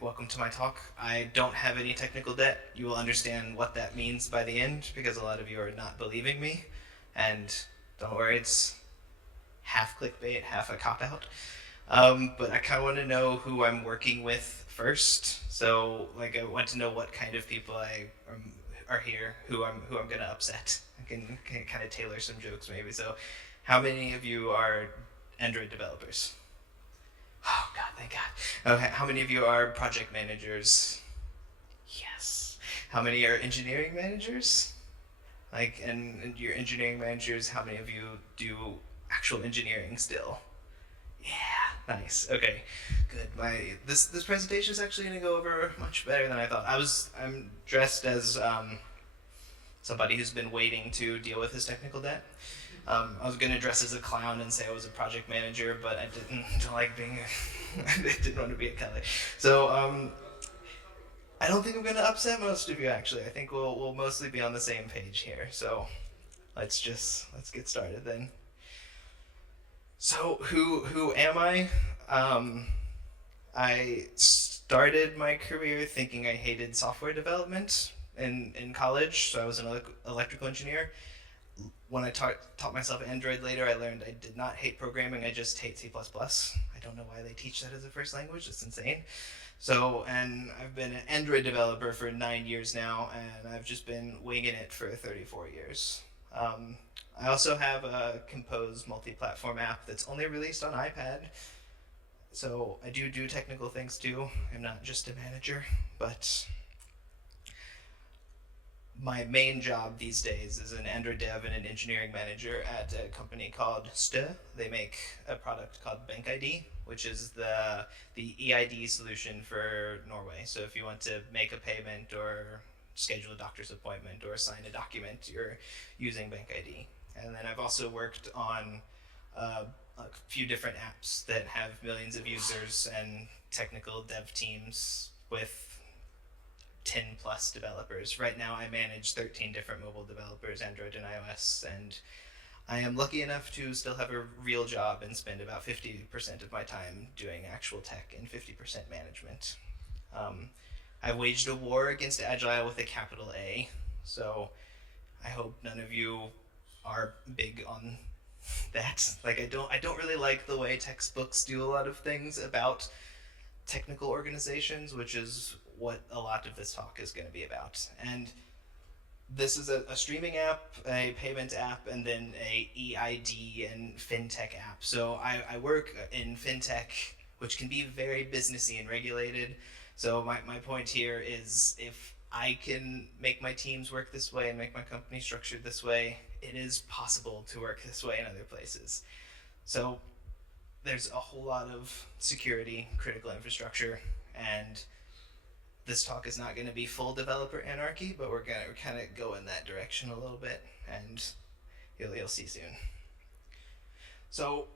welcome to my talk. I don't have any technical debt. You will understand what that means by the end because a lot of you are not believing me. And don't worry, it's half clickbait, half a cop out. But I kind of want to know who I'm working with first. So, I want to know what kind of people are here, who I'm gonna upset. I can kind of tailor some jokes maybe. So, how many of you are Android developers? Oh God, thank God. Okay, how many of you are project managers? Yes. How many are engineering managers? And your engineering managers, how many of you do actual engineering still? Yeah, nice. Okay, good. This presentation is actually going to go over much better than I thought. I'm dressed as somebody who's been waiting to deal with his technical debt. I was gonna dress as a clown and say I was a project manager, but I didn't like being. I didn't want to be a Kelly. So I don't think I'm gonna upset most of you. Actually, I think we'll mostly be on the same page here. So let's get started then. So who am I? Um, I started my career thinking I hated software development in college. So I was an electrical engineer. When I taught myself Android later, I learned I did not hate programming. I just hate C++. I don't know why they teach that as a first language. It's insane. So, and I've been an Android developer for 9 years now, and I've just been winging it for 34 years. I also have a Compose multi-platform app that's only released on iPad. So I do technical things too. I'm not just a manager, but my main job these days is an Android dev and an engineering manager at a company called Stø. They make a product called Bank ID, which is the EID solution for Norway. So if you want to make a payment or schedule a doctor's appointment or sign a document, you're using Bank ID. And then I've also worked on a few different apps that have millions of users and technical dev teams with 10 plus developers. Right now, I manage 13 different mobile developers, Android and iOS, and I am lucky enough to still have a real job and spend about 50% of my time doing actual tech and 50% management. I've waged a war against Agile with a capital A, so I hope none of you are big on that. I don't really like the way textbooks do a lot of things about technical organizations, which is what a lot of this talk is going to be about. And this is a streaming app, a payment app, and then a EID and fintech app. So I work in fintech, which can be very businessy and regulated. So my point here is if I can make my teams work this way and make my company structured this way, it is possible to work this way in other places. So there's a whole lot of security, critical infrastructure, and this talk is not going to be full developer anarchy, but we're kind of go in that direction a little bit, and you'll see soon. So,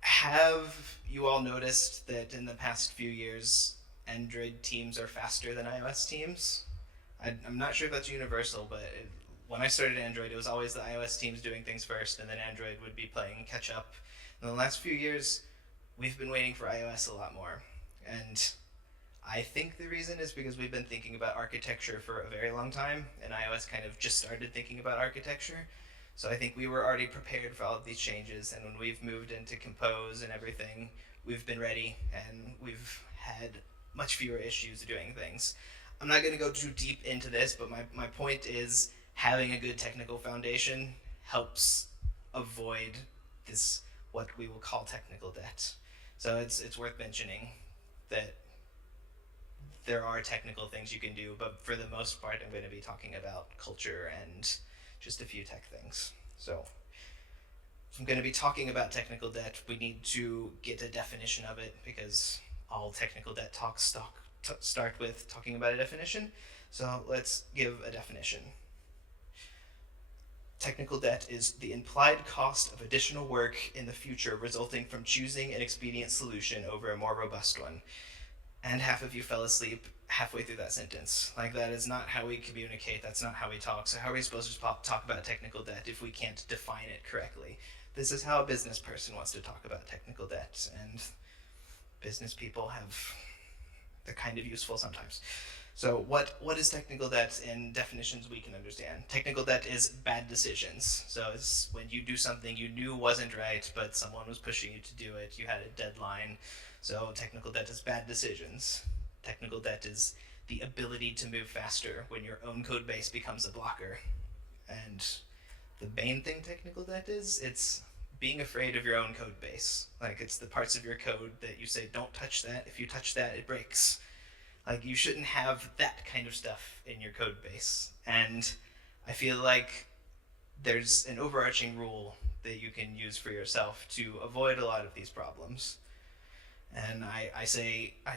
have you all noticed that in the past few years, Android teams are faster than iOS teams? I'm not sure if that's universal, but when I started Android, it was always the iOS teams doing things first, and then Android would be playing catch up. In the last few years, we've been waiting for iOS a lot more, and I think the reason is because we've been thinking about architecture for a very long time, and iOS kind of just started thinking about architecture. So I think we were already prepared for all of these changes, and when we've moved into Compose and everything, we've been ready, and we've had much fewer issues doing things. I'm not going to go too deep into this, but my point is having a good technical foundation helps avoid this, what we will call technical debt. So it's worth mentioning that there are technical things you can do, but for the most part, I'm going to be talking about culture and just a few tech things. So if I'm going to be talking about technical debt, we need to get a definition of it because all technical debt talks start with talking about a definition. So let's give a definition. Technical debt is the implied cost of additional work in the future resulting from choosing an expedient solution over a more robust one. And half of you fell asleep halfway through that sentence. That is not how we communicate. That's not how we talk. So how are we supposed to talk about technical debt if we can't define it correctly? This is how a business person wants to talk about technical debt. And business people they're kind of useful sometimes. So what is technical debt in definitions we can understand? Technical debt is bad decisions. So it's when you do something you knew wasn't right, but someone was pushing you to do it. You had a deadline. So technical debt is bad decisions. Technical debt is the ability to move faster when your own code base becomes a blocker. And the main thing technical debt is, it's being afraid of your own code base. Like, it's the parts of your code that you say, don't touch that. If you touch that, it breaks. Like, you shouldn't have that kind of stuff in your code base. And I feel like there's an overarching rule that you can use for yourself to avoid a lot of these problems. And I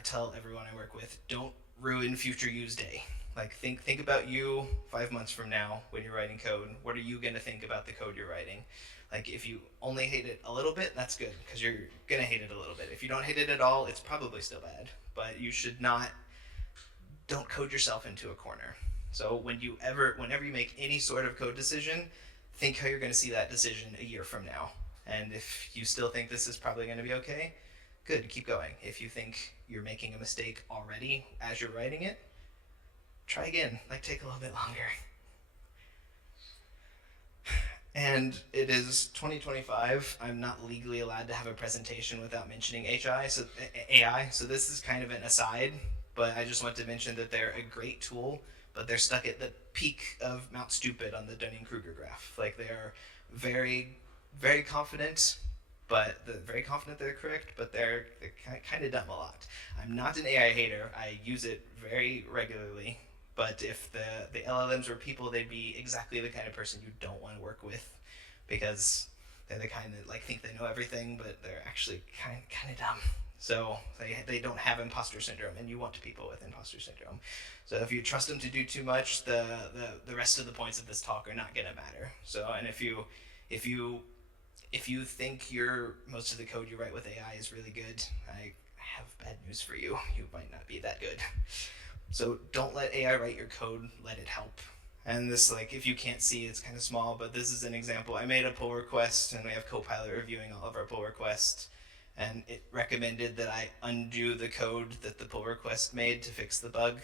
tell everyone I work with, don't ruin future use day. Like, think about you 5 months from now when you're writing code. What are you going to think about the code you're writing? Like, if you only hate it a little bit, that's good, because you're going to hate it a little bit. If you don't hate it at all, it's probably still bad. But you should not, don't code yourself into a corner. So whenever you make any sort of code decision, think how you're going to see that decision a year from now. And if you still think this is probably going to be okay, good, keep going. If you think you're making a mistake already as you're writing it, try again, like take a little bit longer. And it is 2025. I'm not legally allowed to have a presentation without mentioning AI. So this is kind of an aside, but I just want to mention that they're a great tool, but they're stuck at the peak of Mount Stupid on the Dunning-Kruger graph. Like, they are very, very confident, very confident they're correct, but they're kind of dumb a lot. I'm not an AI hater. I use it very regularly. But if the LLMs were people, they'd be exactly the kind of person you don't want to work with, because they're the kind that like think they know everything, but they're actually kind of dumb. So they don't have imposter syndrome, and you want people with imposter syndrome. So if you trust them to do too much, the rest of the points of this talk are not going to matter. So, and if you think most of the code you write with AI is really good, I have bad news for you. You might not be that good. So don't let AI write your code, let it help. And this, like, if you can't see, it's kind of small, but this is an example. I made a pull request, and we have Copilot reviewing all of our pull requests, and it recommended that I undo the code that the pull request made to fix the bug.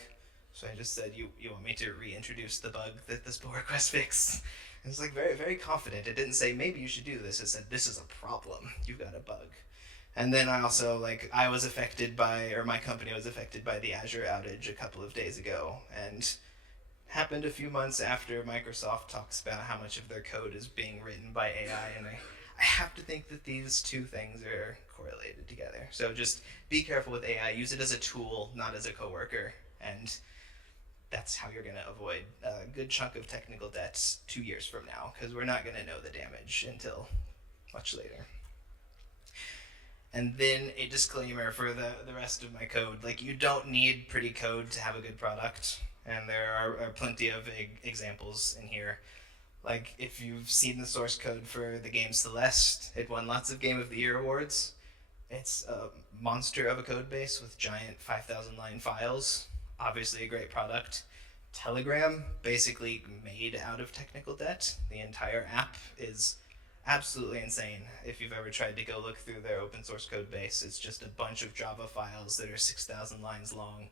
So I just said, you want me to reintroduce the bug that this pull request fixed? And it's like very, very confident. It didn't say, maybe you should do this. It said, this is a problem. You've got a bug. And then I also, I was affected by, or my company was affected by the Azure outage a couple of days ago, and happened a few months after Microsoft talks about how much of their code is being written by AI, and I have to think that these two things are correlated together. So just be careful with AI. Use it as a tool, not as a coworker, and that's how you're going to avoid a good chunk of technical debts 2 years from now, because we're not going to know the damage until much later. And then a disclaimer for the rest of my code. Like, you don't need pretty code to have a good product, and there are plenty of examples in here. Like, if you've seen the source code for the game Celeste, it won lots of Game of the Year awards. It's a monster of a code base with giant 5,000 line files. Obviously a great product. Telegram, basically made out of technical debt. The entire app is absolutely insane. If you've ever tried to go look through their open source code base, it's just a bunch of Java files that are 6,000 lines long.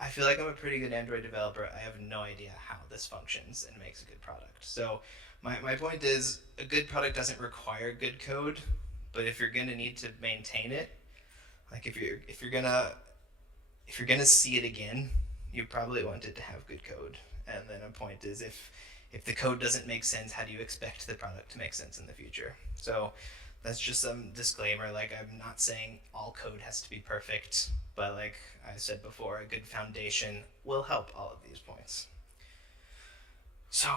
I feel like I'm a pretty good Android developer. I have no idea how this functions and makes a good product. So my point is, a good product doesn't require good code, but if you're gonna need to maintain it, like if you're gonna see it again, you probably want it to have good code. And then a point is, if the code doesn't make sense, how do you expect the product to make sense in the future? So that's just some disclaimer. Like, I'm not saying all code has to be perfect, but like I said before, a good foundation will help all of these points. So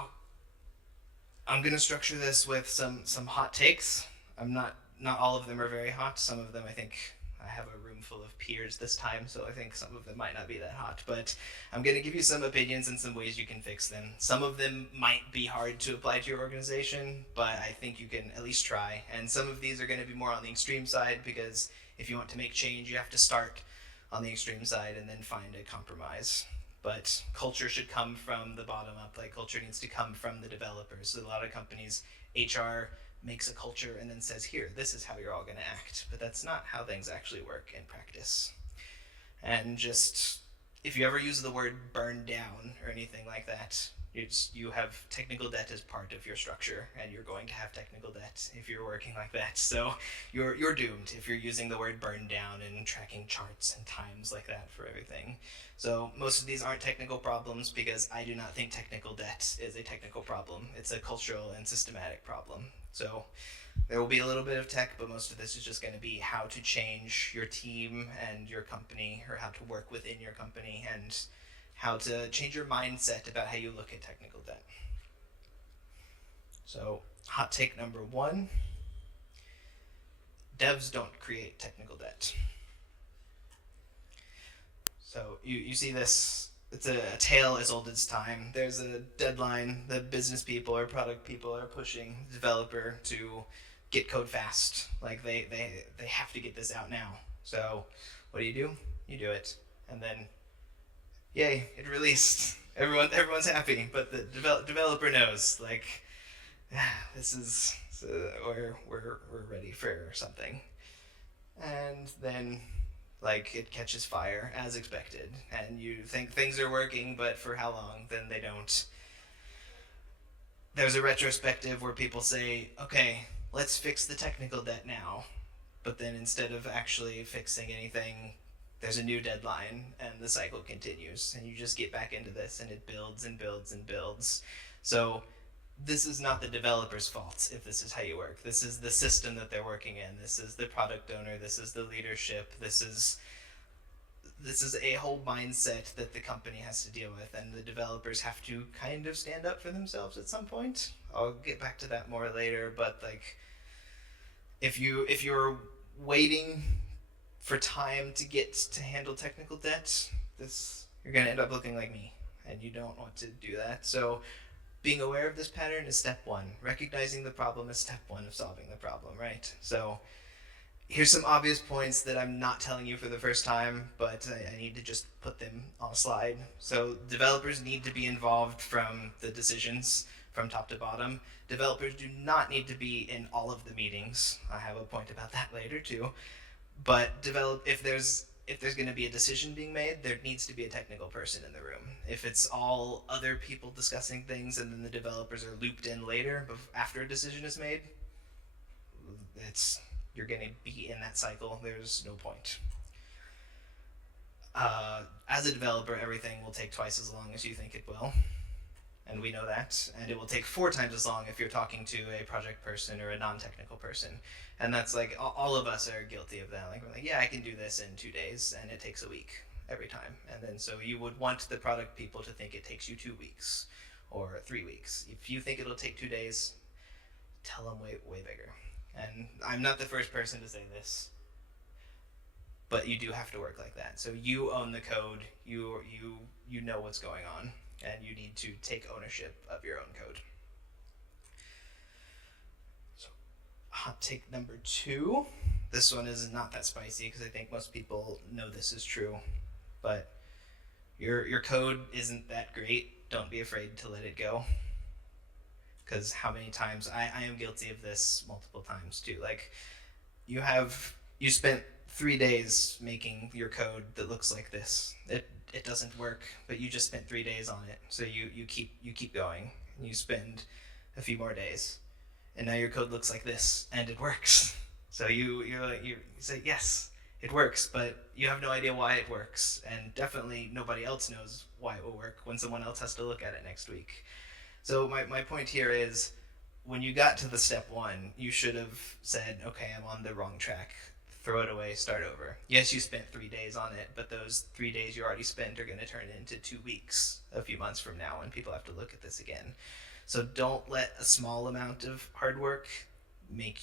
I'm gonna structure this with some hot takes. Not all of them are very hot. Some of them, I think, I have a room full of peers this time, so I think some of them might not be that hot, but I'm going to give you some opinions and some ways you can fix them. Some of them might be hard to apply to your organization, but I think you can at least try. And some of these are going to be more on the extreme side, because if you want to make change, you have to start on the extreme side and then find a compromise. But culture should come from the bottom up. Like, culture needs to come from the developers. So a lot of companies, HR makes a culture and then says, here, this is how you're all going to act. But that's not how things actually work in practice. And just, if you ever use the word burn down or anything like that, you have technical debt as part of your structure, and you're going to have technical debt if you're working like that. So you're doomed if you're using the word burn down and tracking charts and times like that for everything. So most of these aren't technical problems because I do not think technical debt is a technical problem. It's a cultural and systematic problem. So there will be a little bit of tech, but most of this is just going to be how to change your team and your company, or how to work within your company, and how to change your mindset about how you look at technical debt. So, hot take number one: devs don't create technical debt. So, you see this, it's a tale as old as time. There's a deadline, the business people or product people are pushing the developer to get code fast. Like they have to get this out now. So what do? You do it, and then yay, it released. Everyone's happy, but the developer knows, like, this is we're ready for something, and then like it catches fire as expected, and you think things are working, but for how long? Then they don't. There's a retrospective where people say, okay, let's fix the technical debt now, but then instead of actually fixing anything, there's a new deadline and the cycle continues, and you just get back into this, and it builds and builds and builds. So this is not the developer's fault if this is how you work. This is the system that they're working in. This is the product owner. This is the leadership. This is a whole mindset that the company has to deal with, and the developers have to kind of stand up for themselves at some point. I'll get back to that more later, but like, if you're waiting for time to get to handle technical debt, you're gonna end up looking like me, and you don't want to do that. So being aware of this pattern is step one. Recognizing the problem is step one of solving the problem, right? So here's some obvious points that I'm not telling you for the first time, but I need to just put them on a slide. So developers need to be involved from the decisions from top to bottom. Developers do not need to be in all of the meetings. I have a point about that later too. But if there's going to be a decision being made, there needs to be a technical person in the room. If it's all other people discussing things and then the developers are looped in later after a decision is made, you're going to be in that cycle. There's no point. As a developer, everything will take twice as long as you think it will, and we know that. And it will take 4 times as long if you're talking to a project person or a non-technical person. And that's like, all of us are guilty of that. Like, we're like, yeah, I can do this in 2 days, and it takes a week every time. And then so you would want the product people to think it takes you 2 weeks or 3 weeks. If you think it'll take 2 days, tell them way bigger. And I'm not the first person to say this, but you do have to work like that. So you own the code, you know what's going on, and you need to take ownership of your own code. So hot take number 2. This one is not that spicy because I think most people know this is true, but your code isn't that great. Don't be afraid to let it go. Because how many times, I am guilty of this multiple times too. Like, you spent 3 days making your code that looks like this. It doesn't work, but you just spent 3 days on it. So you keep going. You spend a few more days, and now your code looks like this, and it works. So you say, yes, it works, but you have no idea why it works, and definitely nobody else knows why it will work when someone else has to look at it next week. So my point here is, when you got to the step 1, you should have said, okay, I'm on the wrong track. Throw it away, start over. Yes, you spent 3 days on it, but those 3 days you already spent are going to turn into 2 weeks a few months from now when people have to look at this again. So don't let a small amount of hard work make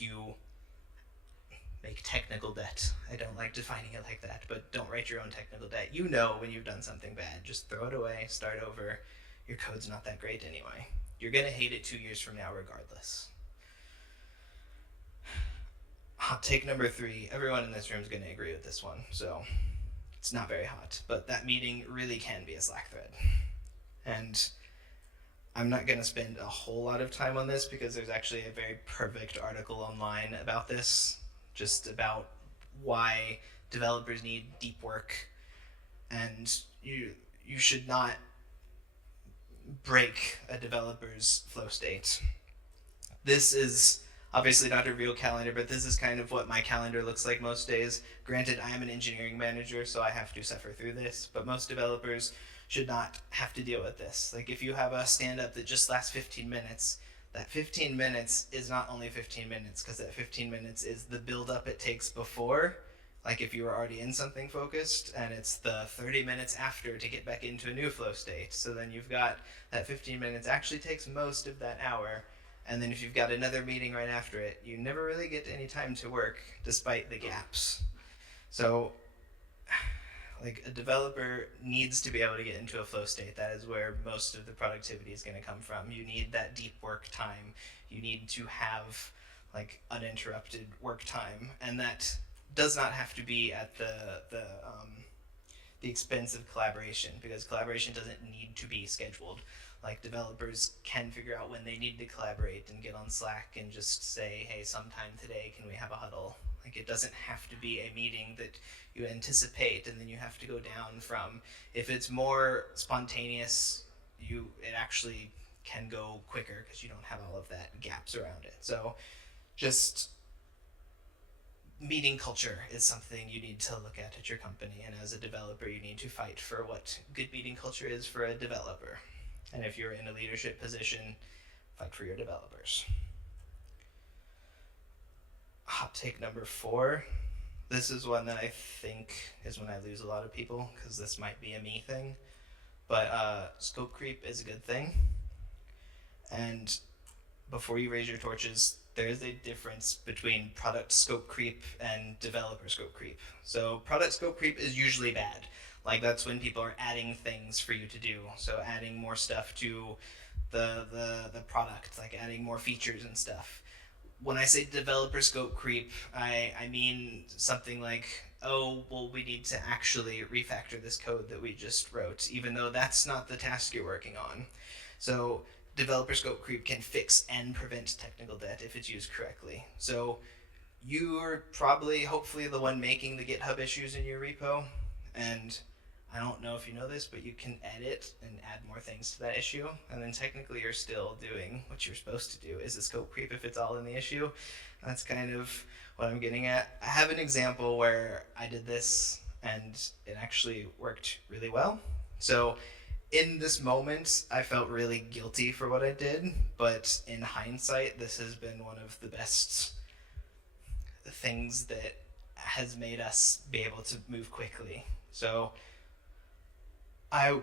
technical debt. I don't like defining it like that, but don't write your own technical debt. You know when you've done something bad. Just throw it away, start over. Your code's not that great anyway. You're going to hate it 2 years from now regardless. Hot take number 3. Everyone in this room is going to agree with this one, so it's not very hot. But that meeting really can be a Slack thread. And I'm not going to spend a whole lot of time on this because there's actually a very perfect article online about this, just about why developers need deep work. and you should not break a developer's flow state. This is obviously not a real calendar, but this is kind of what my calendar looks like most days. Granted, I am an engineering manager, so I have to suffer through this, but most developers should not have to deal with this. Like, if you have a stand up that just lasts 15 minutes, that 15 minutes is not only 15 minutes, because that 15 minutes is the build up it takes before. Like, if you were already in something focused, and it's the 30 minutes after to get back into a new flow state. So then you've got that 15 minutes actually takes most of that hour. And then if you've got another meeting right after it, you never really get any time to work despite the gaps. So, like, a developer needs to be able to get into a flow state. That is where most of the productivity is going to come from. You need that deep work time. You need to have like uninterrupted work time, and that does not have to be at the expense of collaboration, because collaboration doesn't need to be scheduled. Like, developers can figure out when they need to collaborate and get on Slack and just say, hey, sometime today can we have a huddle? Like, it doesn't have to be a meeting that you anticipate and then you have to go down from. If it's more spontaneous, it actually can go quicker because you don't have all of that gaps around it. So just meeting culture is something you need to look at your company, and as a developer you need to fight for what good meeting culture is for a developer. And if you're in a leadership position, fight for your developers. Hot take number 4. This is one that I think is when I lose a lot of people, because this might be a me thing. But scope creep is a good thing. And before you raise your torches, there is a difference between product scope creep and developer scope creep. So product scope creep is usually bad. Like, that's when people are adding things for you to do. So adding more stuff to the product, like adding more features and stuff. When I say developer scope creep, I mean something like, oh, well, we need to actually refactor this code that we just wrote, even though that's not the task you're working on. So developer scope creep can fix and prevent technical debt if it's used correctly. So you're probably, hopefully, the one making the GitHub issues in your repo, and I don't know if you know this, but you can edit and add more things to that issue, and then technically you're still doing what you're supposed to do. Is it scope creep if it's all in the issue? That's kind of what I'm getting at. I have an example where I did this, and it actually worked really well. So in this moment, I felt really guilty for what I did, but in hindsight, this has been one of the best things that has made us be able to move quickly. So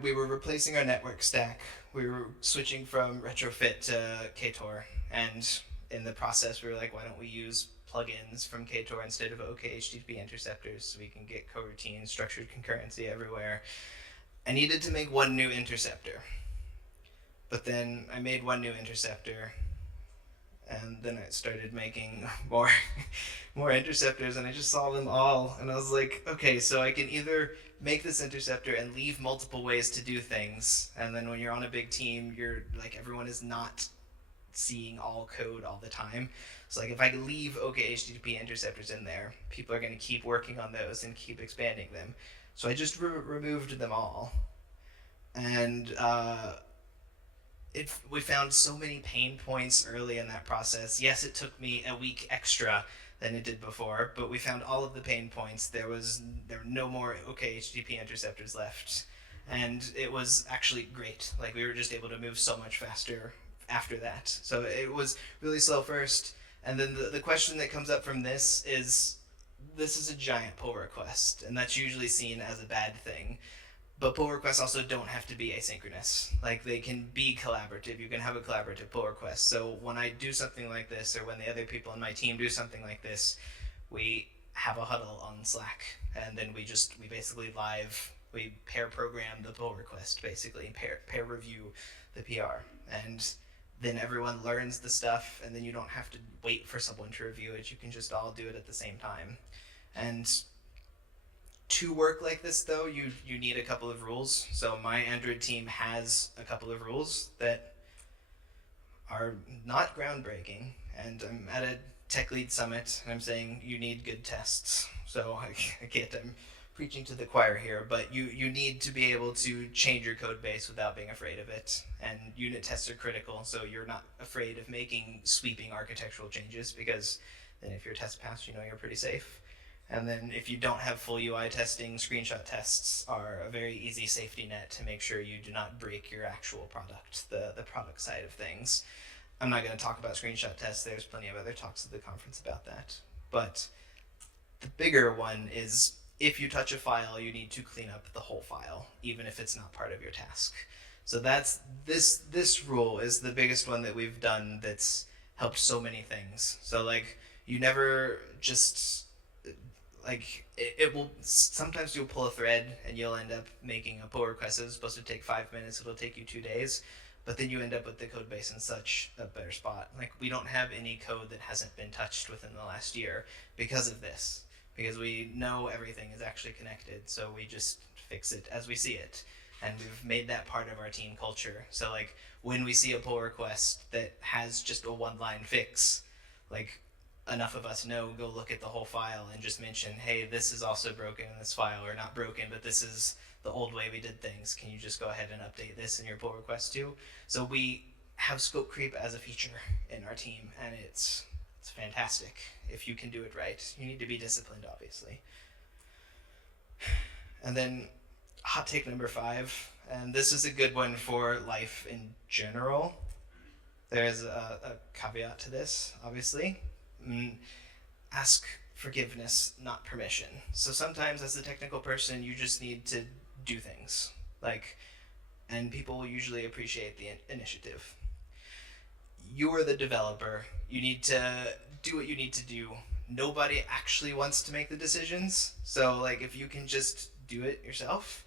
we were replacing our network stack. We were switching from retrofit to KTOR, and in the process, we were like, why don't we use plugins from KTOR instead of OK HTTP interceptors, so we can get coroutine, structured concurrency everywhere. I needed to make one new interceptor, but then I made one new interceptor, and then I started making more interceptors, and I just saw them all, and I was like, okay, so I can either make this interceptor and leave multiple ways to do things, and then when you're on a big team, you're like, everyone is not seeing all code all the time. So like, if I leave OK HTTP interceptors in there, people are going to keep working on those and keep expanding them. So I just removed them all, and we found so many pain points early in that process. Yes, it took me a week extra than it did before, but we found all of the pain points. There were no more OK HTTP interceptors left, and it was actually great. Like, we were just able to move so much faster after that. So it was really slow first, and then the question that comes up from this is a giant pull request, and that's usually seen as a bad thing. But pull requests also don't have to be asynchronous. Like, they can be collaborative. You can have a collaborative pull request. So when I do something like this, or when the other people in my team do something like this, we have a huddle on Slack, and then we basically we pair program the pull request, basically, pair review the PR. And then everyone learns the stuff, and then you don't have to wait for someone to review it. You can just all do it at the same time. And to work like this, though, you need a couple of rules. So my Android team has a couple of rules that are not groundbreaking, and I'm at a Techlead Summit, and I'm saying you need good tests. So I get I'm preaching to the choir here, but you need to be able to change your code base without being afraid of it. And unit tests are critical, so you're not afraid of making sweeping architectural changes, because then if your test pass, you know you're pretty safe. And then if you don't have full UI testing, screenshot tests are a very easy safety net to make sure you do not break your actual product, the product side of things. I'm not going to talk about screenshot tests. There's plenty of other talks at the conference about that. But the bigger one is, if you touch a file, you need to clean up the whole file, even if it's not part of your task. So that's this rule is the biggest one that we've done that's helped so many things. So like, you never just like it will sometimes you'll pull a thread and you'll end up making a pull request that's supposed to take 5 minutes. It'll take you 2 days, but then you end up with the code base in such a better spot. Like, we don't have any code that hasn't been touched within the last year because of this, because we know everything is actually connected, so we just fix it as we see it. And we've made that part of our team culture. So like, when we see a pull request that has just a one-line fix, like, enough of us know, go look at the whole file and just mention, hey, this is also broken in this file, or not broken, but this is the old way we did things. Can you just go ahead and update this in your pull request too? So we have scope creep as a feature in our team, and it's fantastic if you can do it right. You need to be disciplined, obviously. And then hot take number 5, and this is a good one for life in general. There's a caveat to this, obviously. Ask forgiveness, not permission. So sometimes as a technical person, you just need to do things, like, and people will usually appreciate the initiative. You're the developer. You need to do what you need to do. Nobody actually wants to make the decisions. So like, if you can just do it yourself,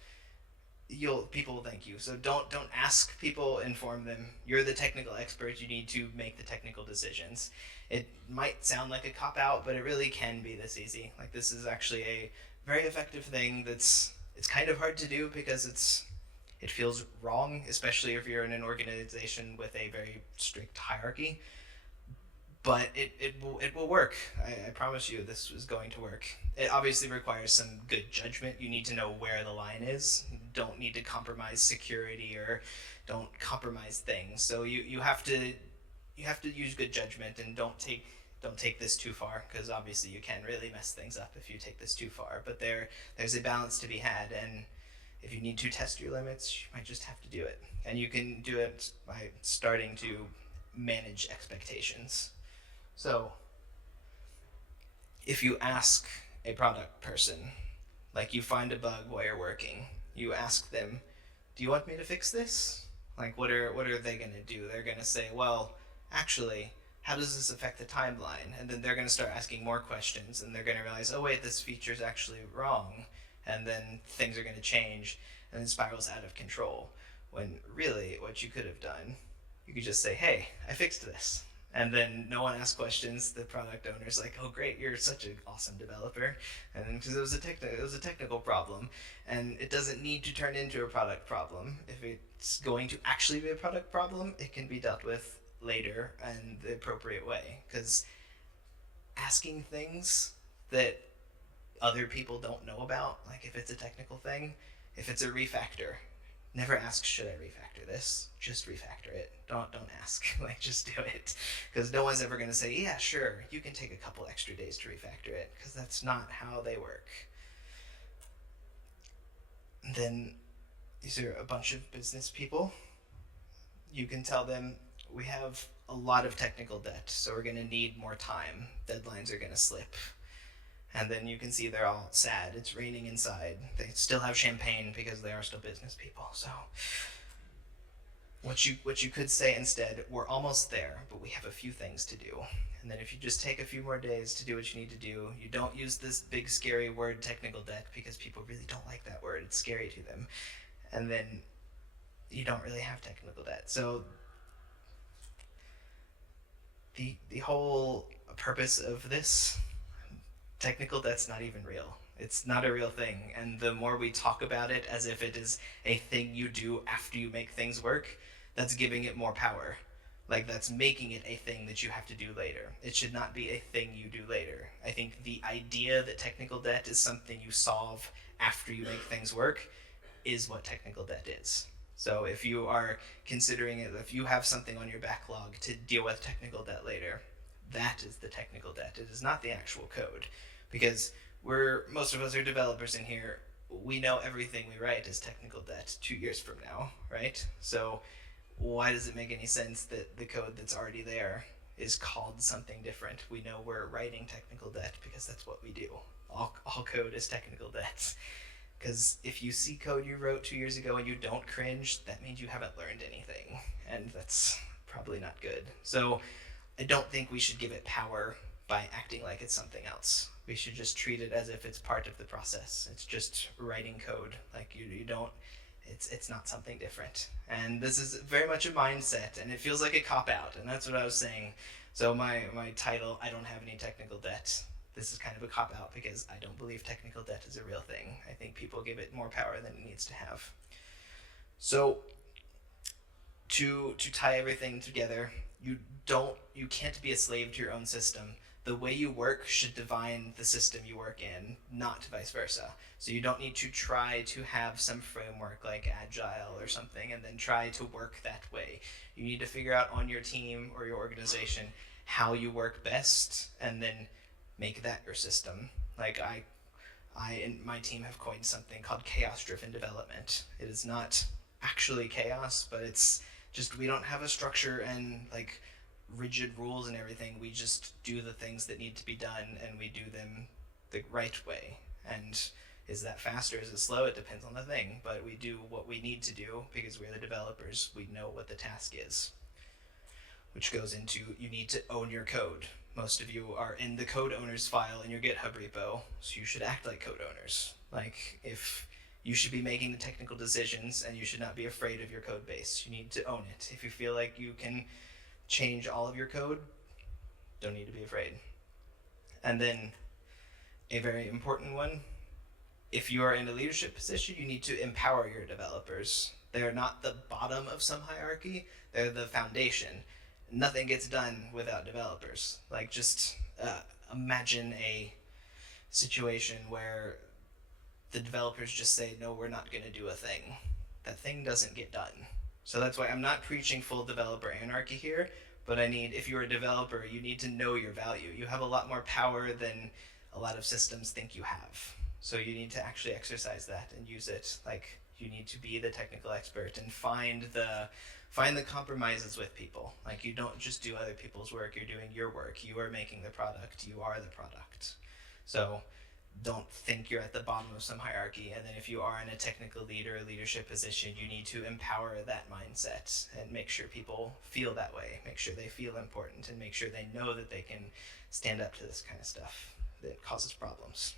people will thank you. So don't ask people, inform them. You're the technical expert. You need to make the technical decisions. It might sound like a cop-out, but it really can be this easy. Like, this is actually a very effective thing it's kind of hard to do because it feels wrong, especially if you're in an organization with a very strict hierarchy. But it will work. I promise you this is going to work. It obviously requires some good judgment. You need to know where the line is. You don't need to compromise security, or don't compromise things. So you have to use good judgment, and don't take this too far, because obviously you can really mess things up if you take this too far. But there's a balance to be had, and if you need to test your limits, you might just have to do it. And you can do it by starting to manage expectations. So if you ask a product person, like, you find a bug while you're working, you ask them, do you want me to fix this? Like, what are they going to do? They're going to say, well, actually, how does this affect the timeline? And then they're going to start asking more questions, and they're going to realize, oh wait, this feature's actually wrong. And then things are going to change, and it spirals out of control. When really, what you could have done, you could just say, hey, I fixed this. And then no one asks questions. The product owner's like, oh great, you're such an awesome developer. And then, because it was a technical problem, and it doesn't need to turn into a product problem. If it's going to actually be a product problem, it can be dealt with later in the appropriate way. Because asking things that other people don't know about, like, if it's a technical thing, if it's a refactor, never ask, should I refactor this? Just refactor it. Don't ask. Like, just do it. Because no one's ever going to say, yeah, sure, you can take a couple extra days to refactor it, because that's not how they work. And then these are a bunch of business people. You can tell them, we have a lot of technical debt, so we're going to need more time. Deadlines are going to slip. And then you can see they're all sad. It's raining inside. They still have champagne because they are still business people. So what you could say instead, we're almost there, but we have a few things to do. And then if you just take a few more days to do what you need to do, you don't use this big scary word technical debt, because people really don't like that word. It's scary to them. And then you don't really have technical debt. So the whole purpose of this, technical debt's not even real. It's not a real thing. And the more we talk about it as if it is a thing you do after you make things work, that's giving it more power. Like, that's making it a thing that you have to do later. It should not be a thing you do later. I think the idea that technical debt is something you solve after you make things work is what technical debt is. So if you are considering it, if you have something on your backlog to deal with technical debt later, that is the technical debt. It is not the actual code. Because most of us are developers in here. We know everything we write is technical debt 2 years from now, right? So why does it make any sense that the code that's already there is called something different? We know we're writing technical debt because that's what we do. All code is technical debt. Because if you see code you wrote 2 years ago and you don't cringe, that means you haven't learned anything. And that's probably not good. So I don't think we should give it power by acting like it's something else. We should just treat it as if it's part of the process. It's just writing code. Like you don't, it's not something different. And this is very much a mindset, and it feels like a cop-out, and that's what I was saying. So my title, I don't have any technical debt. This is kind of a cop-out because I don't believe technical debt is a real thing. I think people give it more power than it needs to have. So to tie everything together, you can't be a slave to your own system. The way you work should define the system you work in, not vice versa. So you don't need to try to have some framework like Agile or something and then try to work that way. You need to figure out on your team or your organization how you work best and then make that your system. Like I and my team have coined something called chaos-driven development. It is not actually chaos, but it's just we don't have a structure and like rigid rules and everything. We just do the things that need to be done and we do them the right way. And is that fast or is it slow? It depends on the thing, but we do what we need to do because we're the developers. We know what the task is, which goes into you need to own your code. Most of you are in the code owners file in your GitHub repo, so you should act like code owners. Like if you should be making the technical decisions and you should not be afraid of your code base. You need to own it. If you feel like you can change all of your code, don't need to be afraid. And then a very important one, if you are in a leadership position, you need to empower your developers. They're not the bottom of some hierarchy, they're the foundation. Nothing gets done without developers. Like just imagine a situation where the developers just say, no, we're not gonna do a thing. That thing doesn't get done. So that's why I'm not preaching full developer anarchy here, but if you're a developer, you need to know your value. You have a lot more power than a lot of systems think you have. So you need to actually exercise that and use it. Like you need to be the technical expert and find the compromises with people. Like you don't just do other people's work, you're doing your work. You are making the product, you are the product. So don't think you're at the bottom of some hierarchy, and then if you are in a technical lead or a leadership position, you need to empower that mindset and make sure people feel that way, make sure they feel important, and make sure they know that they can stand up to this kind of stuff that causes problems.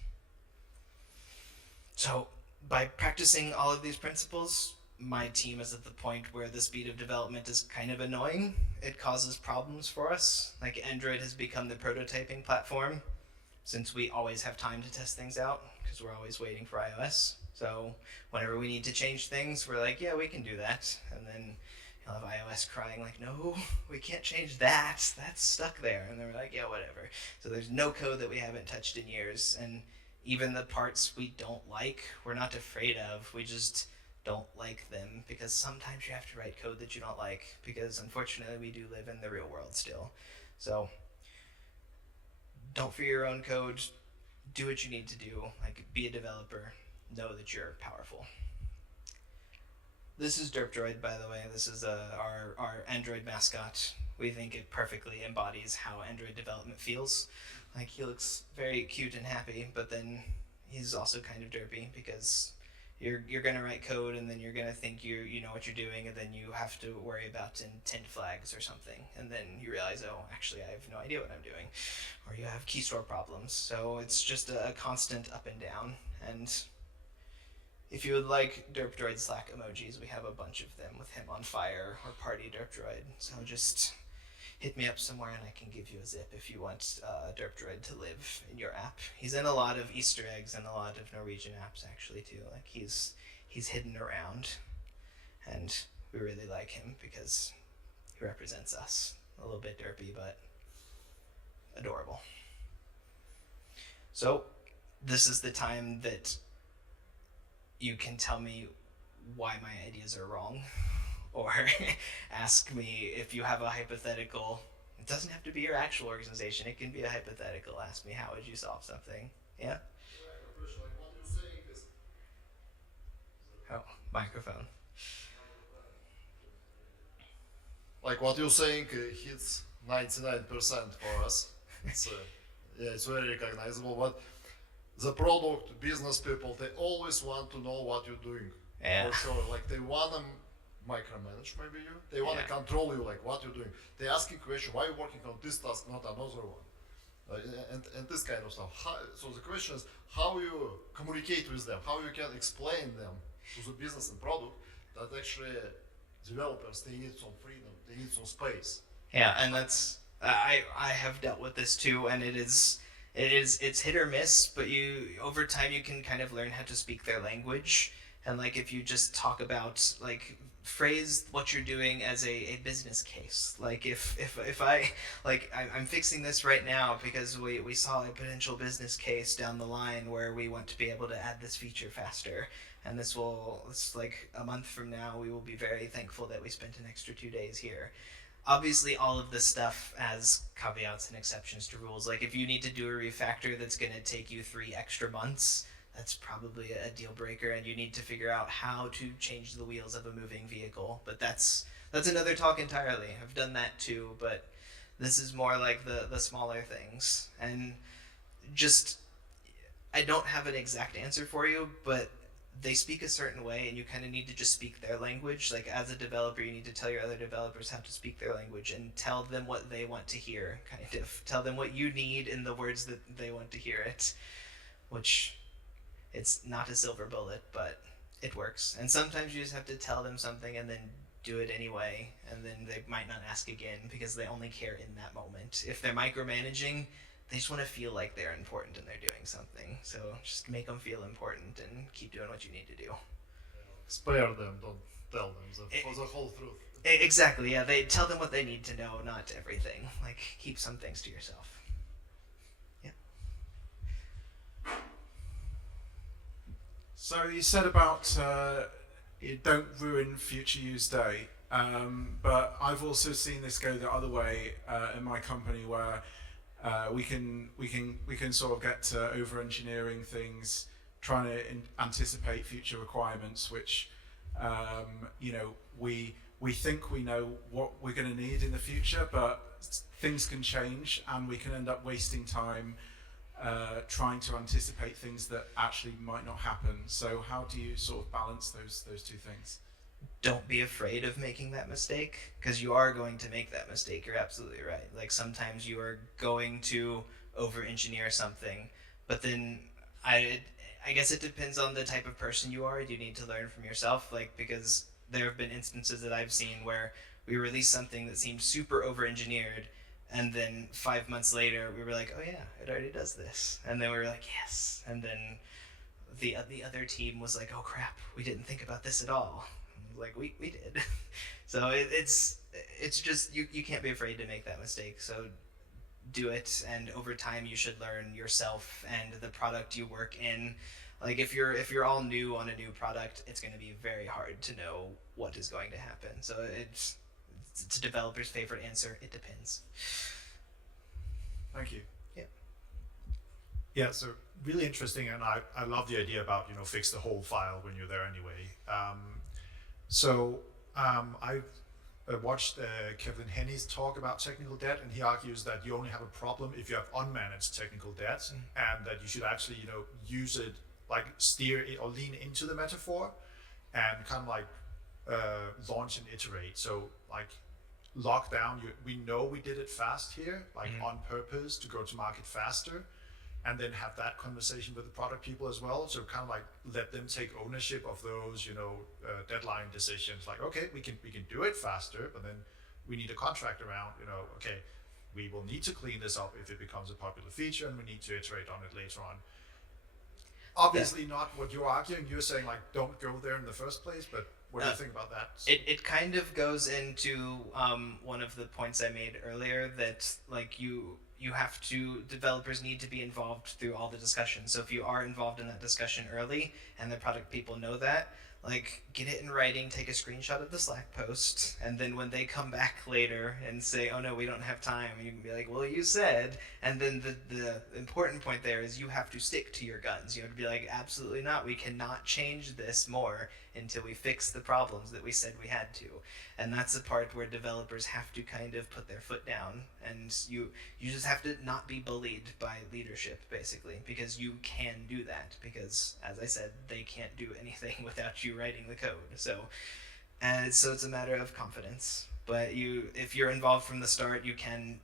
So by practicing all of these principles, my team is at the point where the speed of development is kind of annoying. It causes problems for us. Like Android has become the prototyping platform, since we always have time to test things out because we're always waiting for iOS. So whenever we need to change things, we're like, yeah, we can do that. And then you'll have iOS crying like, no, we can't change that. That's stuck there. And then we're like, yeah, whatever. So there's no code that we haven't touched in years. And even the parts we don't like, we're not afraid of. We just don't like them because sometimes you have to write code that you don't like because unfortunately we do live in the real world still. So don't fear your own code. Do what you need to do. Like, be a developer. Know that you're powerful. This is DerpDroid, by the way. This is our Android mascot. We think it perfectly embodies how Android development feels. Like, he looks very cute and happy, but then he's also kind of derpy because you're gonna write code and then you're gonna think you know what you're doing, and then you have to worry about intent flags or something, and then you realize, oh, actually I have no idea what I'm doing, or you have key store problems. So it's just a constant up and down. And if you would like DerpDroid Slack emojis, we have a bunch of them with him on fire or party DerpDroid. So just hit me up somewhere and I can give you a zip if you want DerpDroid to live in your app. He's in a lot of Easter eggs and a lot of Norwegian apps actually too. Like he's hidden around, and we really like him because He represents us. A little bit derpy, but adorable. So this is the time that you can tell me why my ideas are wrong, or ask me if you have a hypothetical. It doesn't have to be your actual organization. It can be a hypothetical. Ask me, how would you solve something? Yeah? Oh, microphone. Like what you're saying hits 99% for us. It's yeah, it's very recognizable. But the product business people, they always want to know what you're doing. Yeah. For sure. Like they want to micromanage maybe you. They want to control you, like what you're doing. They ask you question, why are you working on this task, not another one? And this kind of stuff. So the question is how you communicate with them, how you can explain them to the business and product that actually developers, they need some freedom, they need some space. Yeah, and that's I have dealt with this too, and it's hit or miss, but you over time you can kind of learn how to speak their language, and like if you just talk about like phrase what you're doing as a business case. Like if I'm fixing this right now because we saw a potential business case down the line where we want to be able to add this feature faster, and it's like a month from now we will be very thankful that we spent an extra 2 days here. Obviously all of this stuff has caveats and exceptions to rules. Like if you need to do a refactor that's going to take you 3 extra months, that's probably a deal breaker, and you need to figure out how to change the wheels of a moving vehicle. But that's another talk entirely. I've done that too, but this is more like the smaller things. And just I don't have an exact answer for you, but they speak a certain way, and you kind of need to just speak their language. Like as a developer, you need to tell your other developers how to speak their language and tell them what they want to hear, kind of. Tell them what you need in the words that they want to hear it, which it's not a silver bullet, but it works. And sometimes you just have to tell them something and then do it anyway, and then they might not ask again because they only care in that moment. If they're micromanaging, they just want to feel like they're important and they're doing something. So just make them feel important and keep doing what you need to do. Spare them, don't tell them the whole truth. Exactly, yeah. They tell them what they need to know, not everything. Like keep some things to yourself. Yeah. So you said about you don't ruin future use day, but I've also seen this go the other way in my company where we can sort of get to over engineering things, trying to anticipate future requirements, which we think we know what we're going to need in the future, but things can change and we can end up wasting time trying to anticipate things that actually might not happen. So how do you sort of balance those two things? Don't be afraid of making that mistake, because you are going to make that mistake. You're absolutely right. Like sometimes you are going to over engineer something, but then I guess it depends on the type of person you are. You need to learn from yourself, like, because there have been instances that I've seen where we released something that seemed super over engineered, and then 5 months later we were like, oh yeah, it already does this, and then we were like, yes, and then the other team was like, oh crap, we didn't think about this at all. Like we did. So it's just you can't be afraid to make that mistake. So do it, and over time you should learn yourself and the product you work in. Like if you're all new on a new product, it's going to be very hard to know what is going to happen. So it's a developer's favorite answer. It depends. Thank you. Yeah. Yeah, so really interesting, and I love the idea about fix the whole file when you're there anyway. I've watched Kevin Henney's talk about technical debt, and he argues that you only have a problem if you have unmanaged technical debt, and that you should actually use it, like steer it or lean into the metaphor, and kind of like launch and iterate. So like lock down. We know we did it fast here, like on purpose to go to market faster. And then have that conversation with the product people as well. So kind of like let them take ownership of those, deadline decisions. Like, okay, we can do it faster, but then we need a contract around, okay, we will need to clean this up if it becomes a popular feature, and we need to iterate on it later on. Obviously not what you're arguing. You're saying like, don't go there in the first place, but What do you think about that? It kind of goes into one of the points I made earlier, that like you have to, developers need to be involved through all the discussion. So if you are involved in that discussion early and the product people know that, like, get it in writing, take a screenshot of the Slack post, and then when they come back later and say, oh no, we don't have time, you can be like, well, you said. And then the important point there is you have to stick to your guns. You have to be like, absolutely not, we cannot change this more until we fix the problems that we said we had to. And that's the part where developers have to kind of put their foot down, and you just have to not be bullied by leadership, basically, because you can do that, because as I said, they can't do anything without you writing the code. So it's a matter of confidence. But if you're involved from the start, you can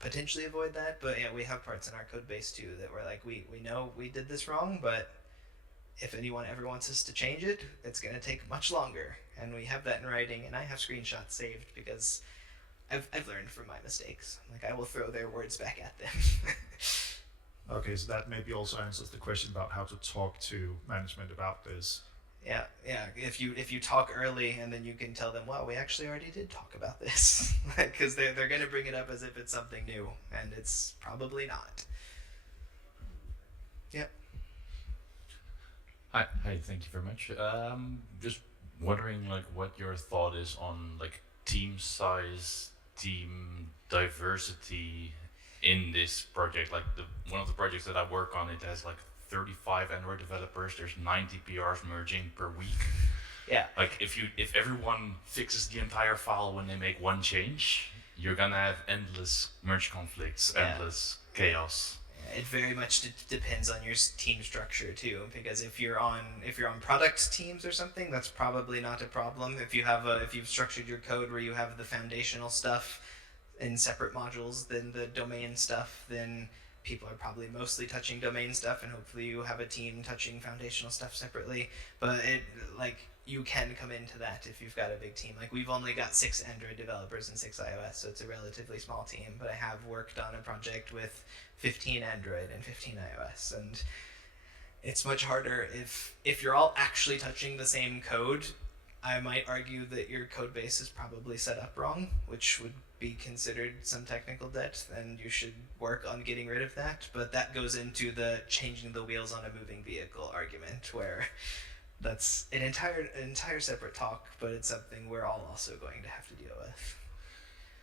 potentially avoid that. But yeah, we have parts in our code base too that we're like, we know we did this wrong, but if anyone ever wants us to change it, it's going to take much longer. And we have that in writing, and I have screenshots saved because I've learned from my mistakes. Like, I will throw their words back at them. Okay, so that maybe also answers the question about how to talk to management about this. Yeah. If you talk early, and then you can tell them, well, we actually already did talk about this, because they're going to bring it up as if it's something new, and it's probably not. Yep. Hi, thank you very much. Just wondering, like, what your thought is on like team size, team diversity in this project. Like one of the projects that I work on, it has like 35 Android developers. There's 90 PRs merging per week. Yeah. Like if everyone fixes the entire file when they make one change, you're gonna have endless merge conflicts, endless chaos. It very much depends on your team structure too, because if you're on product teams or something, that's probably not a problem. If you've structured your code where you have the foundational stuff in separate modules than the domain stuff, then people are probably mostly touching domain stuff, and hopefully you have a team touching foundational stuff separately. But you can come into that if you've got a big team. Like, we've only got 6 Android developers and 6 iOS, so it's a relatively small team. But I have worked on a project with 15 Android and 15 iOS, and it's much harder if you're all actually touching the same code. I might argue that your code base is probably set up wrong, which would be considered some technical debt, and you should work on getting rid of that. But that goes into the changing the wheels on a moving vehicle argument, where that's an entire separate talk, but it's something we're all also going to have to deal with.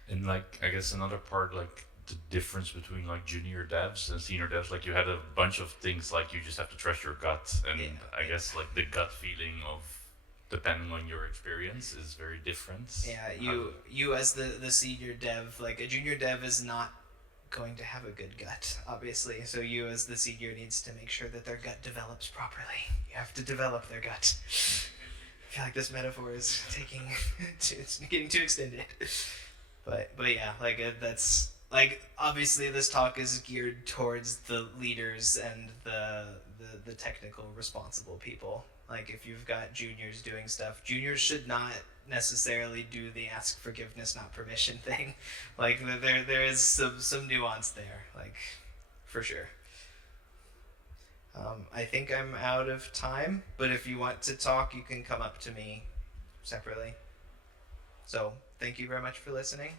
And like, I guess another part, like the difference between like junior devs and senior devs, like you had a bunch of things, like you just have to trust your gut, and I guess like the gut feeling of, depending on your experience, is very different. Yeah, you as the senior dev, like a junior dev is not going to have a good gut, obviously. So you as the senior needs to make sure that their gut develops properly. You have to develop their gut. I feel like this metaphor is it's getting too extended. But yeah, like that's like, obviously this talk is geared towards the leaders and the technical responsible people. Like, if you've got juniors doing stuff, juniors should not necessarily do the ask forgiveness, not permission thing. Like, there is some nuance there, like, for sure. I think I'm out of time, but if you want to talk, you can come up to me separately. So, thank you very much for listening.